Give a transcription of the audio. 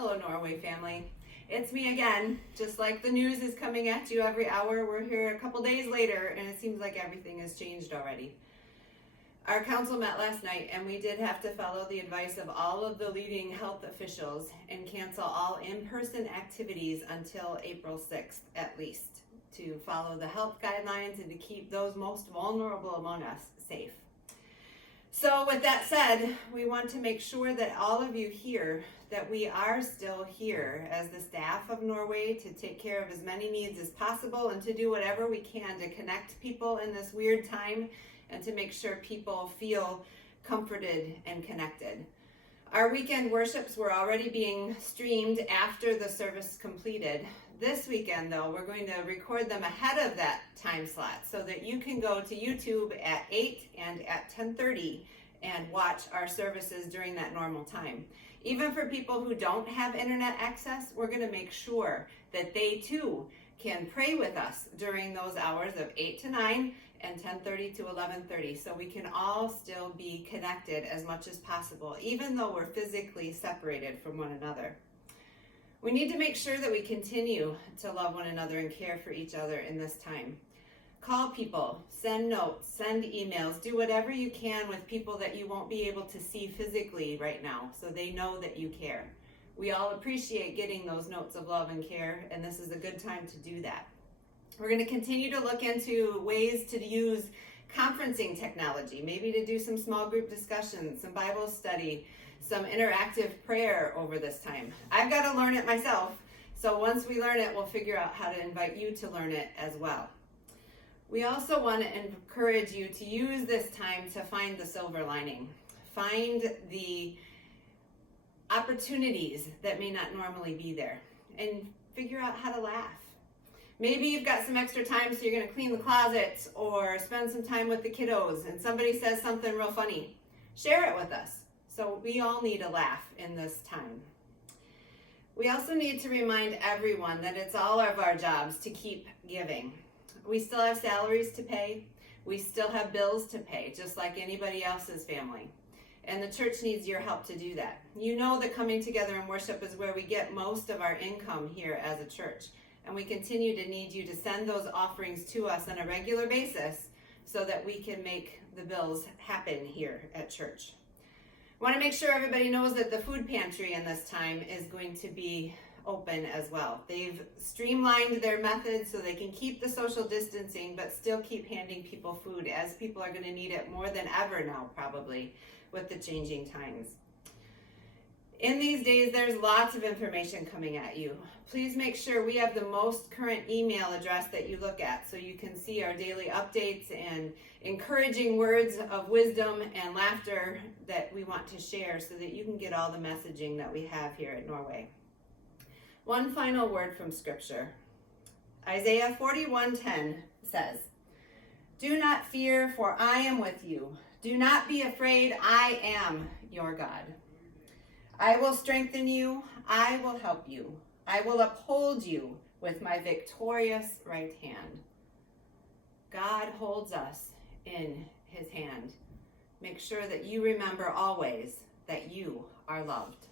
Hello, Norway family. It's me again. Just like the news is coming at you every hour, we're here a couple days later, and it seems like everything has changed already. Our council met last night, and we did have to follow the advice of all of the leading health officials and cancel all in-person activities until April 6th at least, to follow the health guidelines and to keep those most vulnerable among us safe. So with that said, we want to make sure that all of you hear that we are still here as the staff of Norway to take care of as many needs as possible and to do whatever we can to connect people in this weird time and to make sure people feel comforted and connected. Our weekend worships were already being streamed after the service completed. This weekend, though, we're going to record them ahead of that time slot so that you can go to YouTube at 8 and at 10:30 and watch our services during that normal time. Even for people who don't have internet access, we're going to make sure that they too can pray with us during those hours of 8 to 9 and 10:30 to 11:30, so we can all still be connected as much as possible, even though we're physically separated from one another. We need to make sure that we continue to love one another and care for each other in this time. Call people, send notes, send emails, do whatever you can with people that you won't be able to see physically right now so they know that you care. We all appreciate getting those notes of love and care, and this is a good time to do that. We're going to continue to look into ways to use conferencing technology, maybe to do some small group discussions, some Bible study, some interactive prayer over this time. I've got to learn it myself, so once we learn it, we'll figure out how to invite you to learn it as well. We also want to encourage you to use this time to find the silver lining. Find the opportunities that may not normally be there and figure out how to laugh. Maybe you've got some extra time so you're going to clean the closet or spend some time with the kiddos and somebody says something real funny. Share it with us. So we all need a laugh in this time. We also need to remind everyone that it's all of our jobs to keep giving. We still have salaries to pay. We still have bills to pay, just like anybody else's family. And the church needs your help to do that. You know that coming together in worship is where we get most of our income here as a church. And we continue to need you to send those offerings to us on a regular basis so that we can make the bills happen here at church. I want to make sure everybody knows that the food pantry in this time is going to be open as well. They've streamlined their methods so they can keep the social distancing but still keep handing people food, as people are going to need it more than ever now probably with the changing times. In these days, there's lots of information coming at you. Please make sure we have the most current email address that you look at so you can see our daily updates and encouraging words of wisdom and laughter that we want to share so that you can get all the messaging that we have here at Norway. One final word from Scripture. Isaiah 41:10 says, "Do not fear, for I am with you. Do not be afraid, I am your God. I will strengthen you, I will help you. I will uphold you with my victorious right hand." God holds us in his hand. Make sure that you remember always that you are loved.